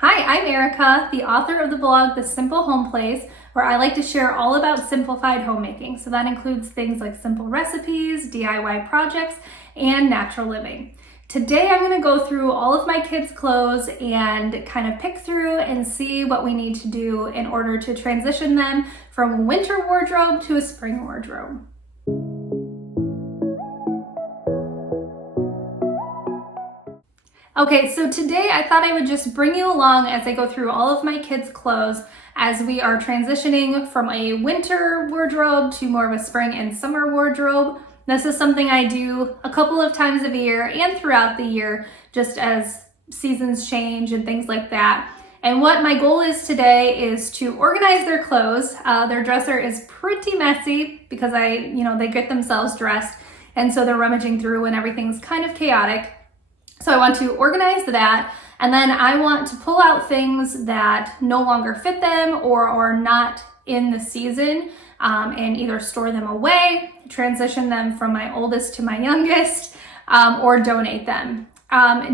Hi, I'm Erica, the author of the blog The Simple Home Place, where I like to share all about simplified homemaking. So that includes things like simple recipes, DIY projects, and natural living. Today I'm going to go through all of my kids' clothes and kind of pick through and see what we need to do in order to transition them from a winter wardrobe to a spring wardrobe. Okay, so today I thought I would just bring you along as I go through all of my kids' clothes as we are transitioning from a winter wardrobe to more of a spring and summer wardrobe. This is something I do a couple of times a year and throughout the year, just as seasons change and things like that. And what my goal is today is to organize their clothes. Their dresser is pretty messy because they get themselves dressed, and so they're rummaging through and everything's kind of chaotic. So I want to organize that, and then I want to pull out things that no longer fit them or are not in the season, and either store them away, transition them from my oldest to my youngest, or donate them.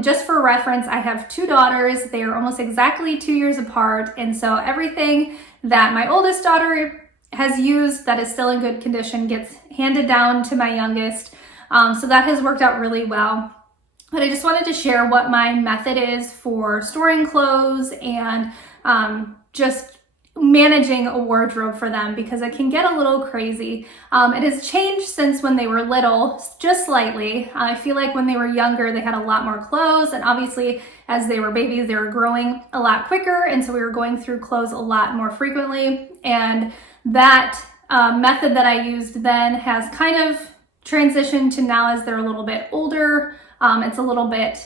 Just for reference, I have two daughters. They are almost exactly 2 years apart, and so everything that my oldest daughter has used that is still in good condition gets handed down to my youngest. So that has worked out really well. But I just wanted to share what my method is for storing clothes and just managing a wardrobe for them, because it can get a little crazy. It has changed since when they were little, just slightly. I feel like when they were younger, they had a lot more clothes, and obviously as they were babies, they were growing a lot quicker, and so we were going through clothes a lot more frequently. And that method that I used then has kind of transitioned to now as they're a little bit older. It's a little bit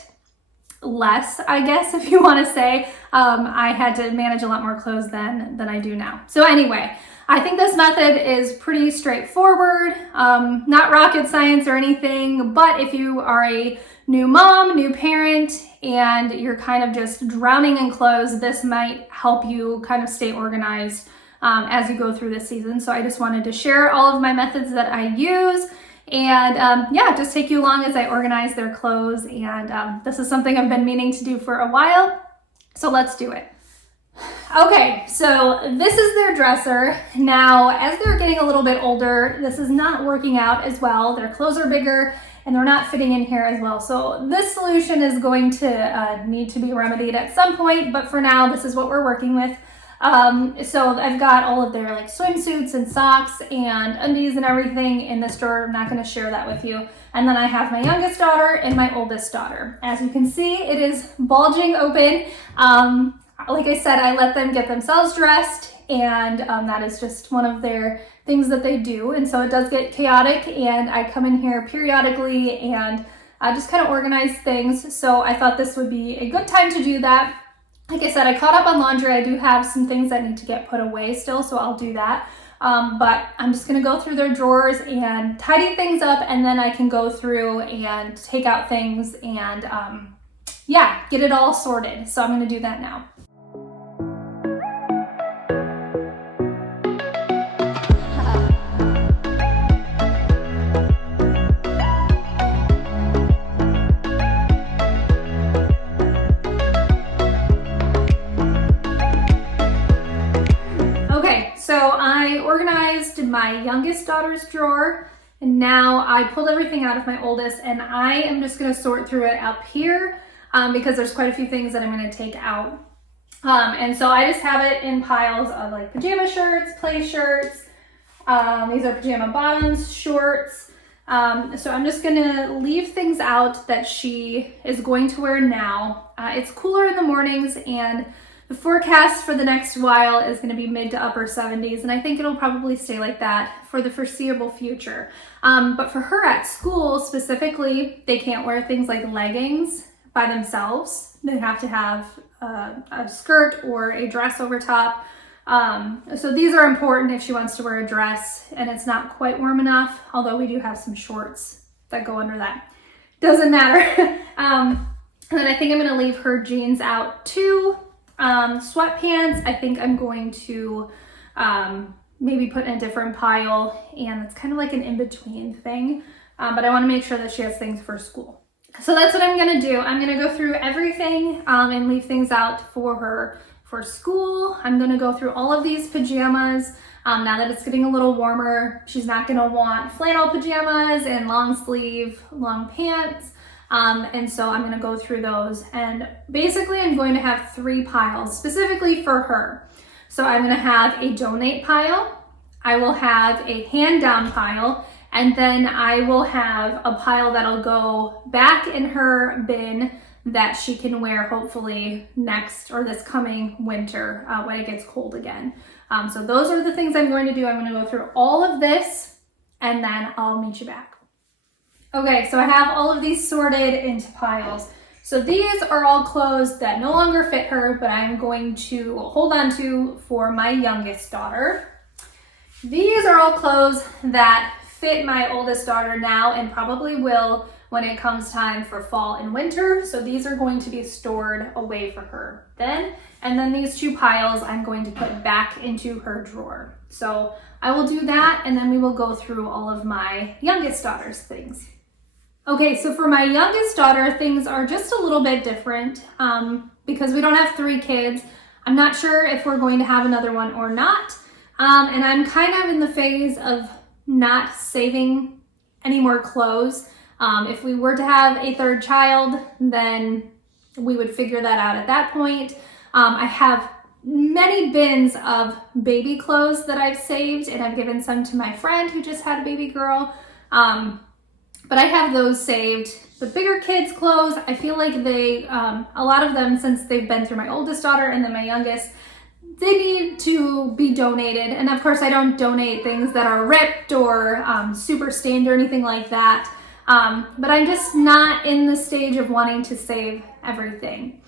less, I guess, if you want to say. I had to manage a lot more clothes then than I do now. So anyway, I think this method is pretty straightforward, not rocket science or anything, but if you are a new mom, new parent, and you're kind of just drowning in clothes, this might help you kind of stay organized as you go through this season. So I just wanted to share all of my methods that I use. And just take you along as I organize their clothes. And this is something I've been meaning to do for a while, so let's do it. Okay, so this is their dresser. Now, as they're getting a little bit older, this is not working out as well. Their clothes are bigger and they're not fitting in here as well. So this solution is going to need to be remedied at some point, but for now, this is what we're working with. So I've got all of their swimsuits and socks and undies and everything in this drawer. I'm not going to share that with you. And then I have my youngest daughter and my oldest daughter. As you can see, it is bulging open. Like I said, I let them get themselves dressed, and that is just one of their things that they do. And so it does get chaotic, and I come in here periodically and just kind of organize things. So I thought this would be a good time to do that. Like I said, I caught up on laundry. I do have some things that need to get put away still, so I'll do that. But I'm just gonna go through their drawers and tidy things up, and then I can go through and take out things and get it all sorted. So I'm gonna do that now. So I organized my youngest daughter's drawer, and now I pulled everything out of my oldest, and I am just going to sort through it up here because there's quite a few things that I'm going to take out. And so I just have it in piles of pajama shirts, play shirts. These are pajama bottoms, shorts. So I'm just going to leave things out that she is going to wear now. It's cooler in the mornings, and the forecast for the next while is going to be mid to upper 70s, and I think it'll probably stay like that for the foreseeable future. But for her at school specifically, they can't wear things like leggings by themselves. They have to have a skirt or a dress over top. So these are important if she wants to wear a dress and it's not quite warm enough, although we do have some shorts that go under that. Doesn't matter. And then I think I'm going to leave her jeans out too. Sweatpants, I think I'm going to maybe put in a different pile, and it's kind of like an in-between thing, but I want to make sure that she has things for school. So that's what I'm gonna do. I'm gonna go through everything and leave things out for her for school. I'm gonna go through all of these pajamas. Now that it's getting a little warmer, she's not gonna want flannel pajamas and long sleeve, long pants. And so I'm gonna go through those. And basically I'm going to have 3 piles specifically for her. So I'm gonna have a donate pile, I will have a hand down pile, and then I will have a pile that'll go back in her bin that she can wear hopefully next or this coming winter when it gets cold again. So those are the things I'm going to do. I'm going to go through all of this and then I'll meet you back. Okay, so I have all of these sorted into piles. So these are all clothes that no longer fit her, but I'm going to hold on to for my youngest daughter. These are all clothes that fit my oldest daughter now and probably will when it comes time for fall and winter. So these are going to be stored away for her then. And then these 2 piles I'm going to put back into her drawer. So I will do that and then we will go through all of my youngest daughter's things. Okay, so for my youngest daughter, things are just a little bit different because we don't have 3 kids. I'm not sure if we're going to have another one or not. And I'm kind of in the phase of not saving any more clothes. If we were to have a 3rd child, then we would figure that out at that point. I have many bins of baby clothes that I've saved, and I've given some to my friend who just had a baby girl. But I have those saved. The bigger kids' clothes, I feel like they, a lot of them, since they've been through my oldest daughter and then my youngest, they need to be donated. And of course I don't donate things that are ripped or super stained or anything like that. But I'm just not in the stage of wanting to save everything.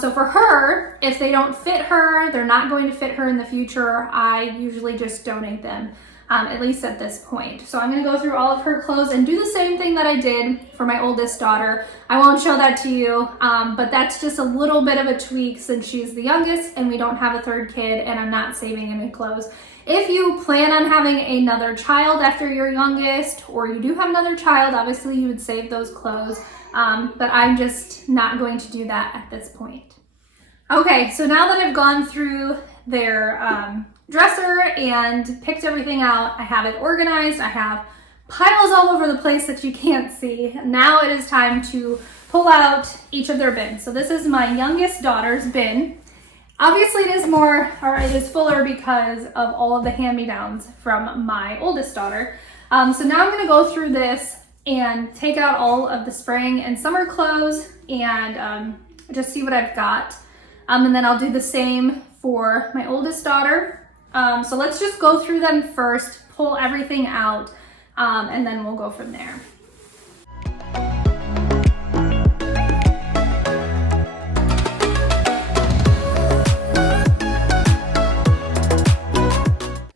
So for her, if they don't fit her, they're not going to fit her in the future, I usually just donate them, at least at this point. So I'm gonna go through all of her clothes and do the same thing that I did for my oldest daughter. I won't show that to you, but that's just a little bit of a tweak since she's the youngest and we don't have a 3rd kid and I'm not saving any clothes. If you plan on having another child after your youngest, or you do have another child, obviously you would save those clothes, but I'm just not going to do that at this point. Okay, so now that I've gone through their dresser and picked everything out, I have it organized, I have piles all over the place that you can't see. Now it is time to pull out each of their bins. So this is my youngest daughter's bin. Obviously it is fuller because of all of the hand-me-downs from my oldest daughter. So now I'm gonna go through this and take out all of the spring and summer clothes and just see what I've got. And then I'll do the same for my oldest daughter. So let's just go through them first, pull everything out, and then we'll go from there.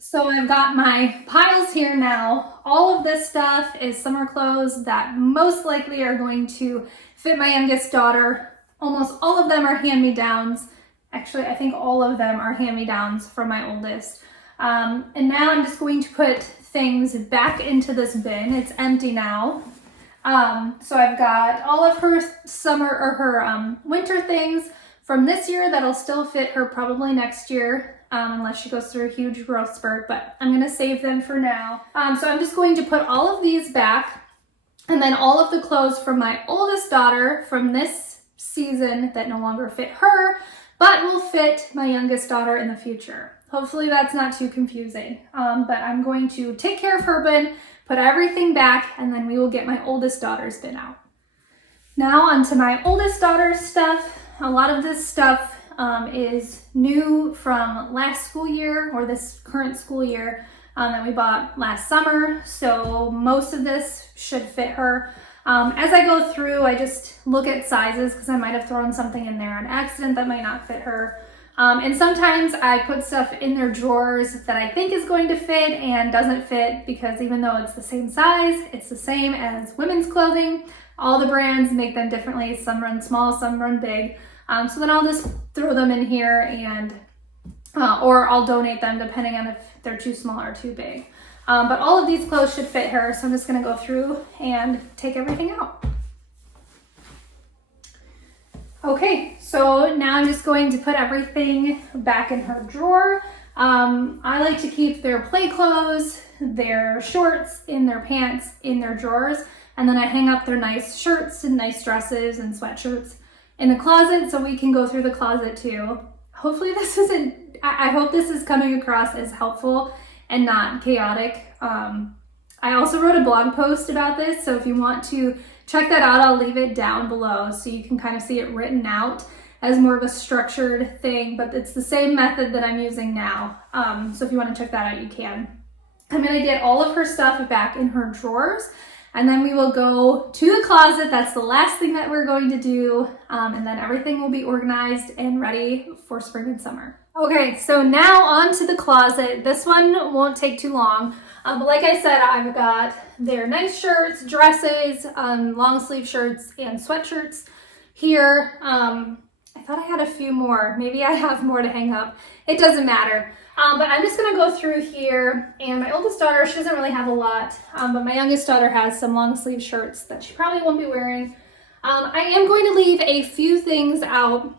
So I've got my piles here now. All of this stuff is summer clothes that most likely are going to fit my youngest daughter. Almost all of them are hand-me-downs. Actually, I think all of them are hand-me-downs from my oldest. And now I'm just going to put things back into this bin. It's empty now. So I've got all of her summer or her winter things from this year that'll still fit her probably next year. Unless she goes through a huge growth spurt, but I'm gonna save them for now. So I'm just going to put all of these back, and then all of the clothes from my oldest daughter from this season that no longer fit her, but will fit my youngest daughter in the future. Hopefully that's not too confusing, but I'm going to take care of her bin, put everything back, and then we will get my oldest daughter's bin out. Now onto my oldest daughter's stuff. A lot of this stuff is new from last school year or this current school year that we bought last summer. So most of this should fit her. As I go through, I just look at sizes because I might have thrown something in there on accident that might not fit her. And sometimes I put stuff in their drawers that I think is going to fit and doesn't fit because even though it's the same size, it's the same as women's clothing. All the brands make them differently. Some run small, some run big. So then I'll just throw them in here and, or I'll donate them depending on if they're too small or too big. But all of these clothes should fit her, so I'm just gonna go through and take everything out. Okay, so now I'm just going to put everything back in her drawer. I like to keep their play clothes, their shorts, in their pants, in their drawers, and then I hang up their nice shirts and nice dresses and sweatshirts in the closet so we can go through the closet too. Hopefully this isn't, I hope this is coming across as helpful and not chaotic. I also wrote a blog post about this, so if you want to check that out, I'll leave it down below so you can kind of see it written out as more of a structured thing, but it's the same method that I'm using now. So if you want to check that out, you can. I'm going to get all of her stuff back in her drawers, and then we will go to the closet. That's the last thing that we're going to do, and then everything will be organized and ready for spring and summer. Okay, so now on to the closet. This one won't take too long. But like I said, I've got their nice shirts, dresses, long sleeve shirts, and sweatshirts here. I thought I had a few more. Maybe I have more to hang up. It doesn't matter. But I'm just going to go through here. And my oldest daughter, she doesn't really have a lot. But my youngest daughter has some long sleeve shirts that she probably won't be wearing. I am going to leave a few things out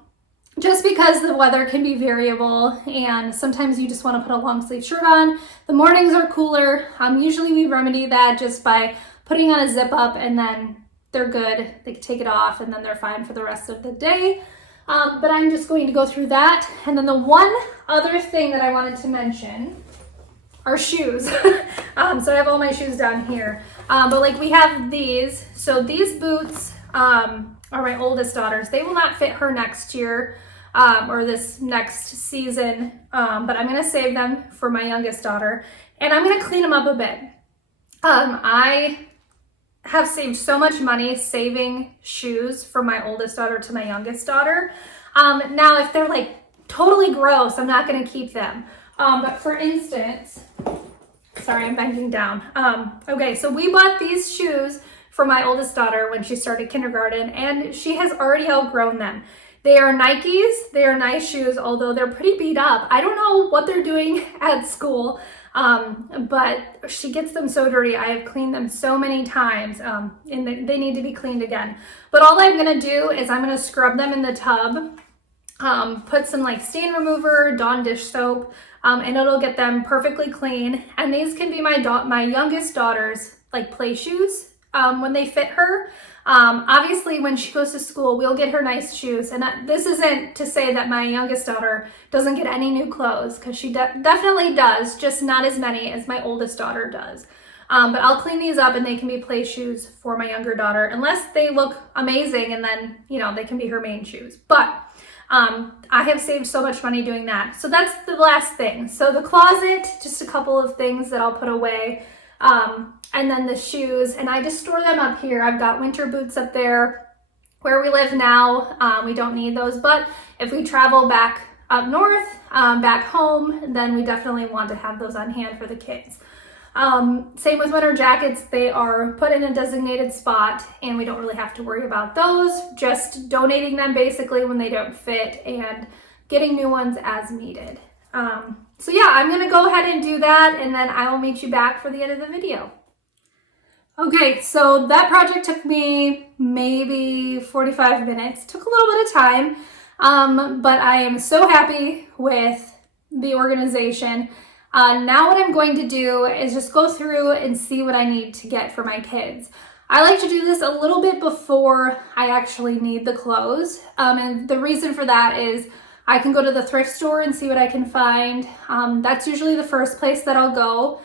just because the weather can be variable and sometimes you just want to put a long sleeve shirt on. The mornings are cooler. Usually we remedy that just by putting on a zip up and then they're good. They can take it off and then they're fine for the rest of the day. But I'm just going to go through that. And then the one other thing that I wanted to mention are shoes. So I have all my shoes down here. But like we have these. So these boots are my oldest daughter's. They will not fit her next year. Or this next season, but I'm going to save them for my youngest daughter, and I'm going to clean them up a bit. I have saved so much money saving shoes from my oldest daughter to my youngest daughter. Now, if they're like totally gross, I'm not going to keep them. But for instance, sorry, I'm bending down. Okay, so we bought these shoes for my oldest daughter when she started kindergarten, and she has already outgrown them. They are Nikes. They are nice shoes, although they're pretty beat up. I don't know what they're doing at school, but she gets them so dirty. I have cleaned them so many times, and they need to be cleaned again. But all I'm going to do is I'm going to scrub them in the tub, put some like stain remover, Dawn dish soap, and it'll get them perfectly clean. And these can be my youngest daughter's like play shoes when they fit her. Obviously when she goes to school, we'll get her nice shoes. And this isn't to say that my youngest daughter doesn't get any new clothes, because she definitely does, just not as many as my oldest daughter does. But I'll clean these up and they can be play shoes for my younger daughter, unless they look amazing and then, you know, they can be her main shoes. But I have saved so much money doing that. So that's the last thing. So the closet, just a couple of things that I'll put away. And then the shoes, and I just store them up here. I've got winter boots up there. Where we live now, we don't need those, but if we travel back up north, back home, then we definitely want to have those on hand for the kids. Same with winter jackets. They are put in a designated spot and we don't really have to worry about those, just donating them basically when they don't fit and getting new ones as needed. So yeah, I'm gonna go ahead and do that, and then I will meet you back for the end of the video. Okay, so that project took me maybe 45 minutes. Took a little bit of time, but I am so happy with the organization. Now what I'm going to do is just go through and see what I need to get for my kids. I like to do this a little bit before I actually need the clothes, and the reason for that is I can go to the thrift store and see what I can find. That's usually the first place that I'll go.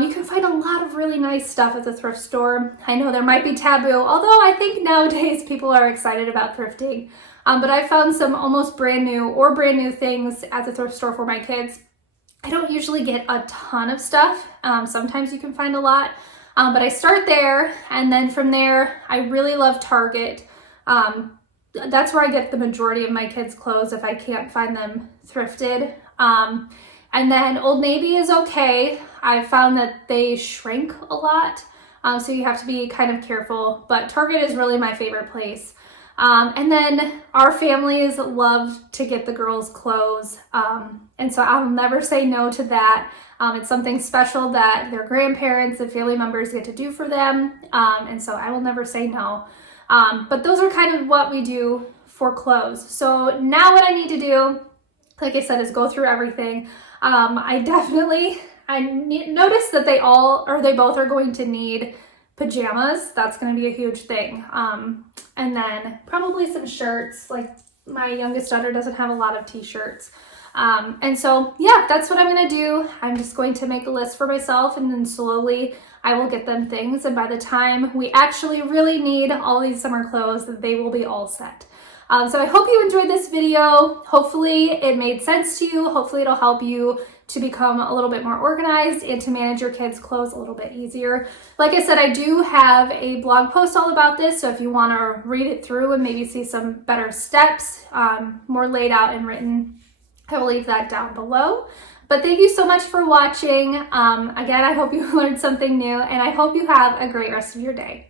You can find a lot of really nice stuff at the thrift store. I know there might be taboo, although I think nowadays people are excited about thrifting. But I found some almost brand new things at the thrift store for my kids. I don't usually get a ton of stuff. Sometimes you can find a lot, but I start there, and then from there, I really love Target. That's where I get the majority of my kids' clothes if I can't find them thrifted. And then Old Navy is okay. I've found that they shrink a lot, so you have to be kind of careful, but Target is really my favorite place. And then our families love to get the girls' clothes, and so I'll never say no to that. It's something special that their grandparents and family members get to do for them, and so I will never say no. But those are kind of what we do for clothes. So now what I need to do, like I said, is go through everything. I noticed that they both are going to need pajamas. That's going to be a huge thing. And then probably some shirts. Like my youngest daughter doesn't have a lot of t-shirts. And so, yeah, that's what I'm going to do. I'm just going to make a list for myself, and then slowly I will get them things. And by the time we actually really need all these summer clothes, they will be all set. So I hope you enjoyed this video. Hopefully it made sense to you. Hopefully it'll help you to become a little bit more organized and to manage your kids' clothes a little bit easier. Like I said, I do have a blog post all about this, so if you want to read it through and maybe see some better steps, more laid out and written, I will leave that down below. But thank you so much for watching. Again, I hope you learned something new, and I hope you have a great rest of your day.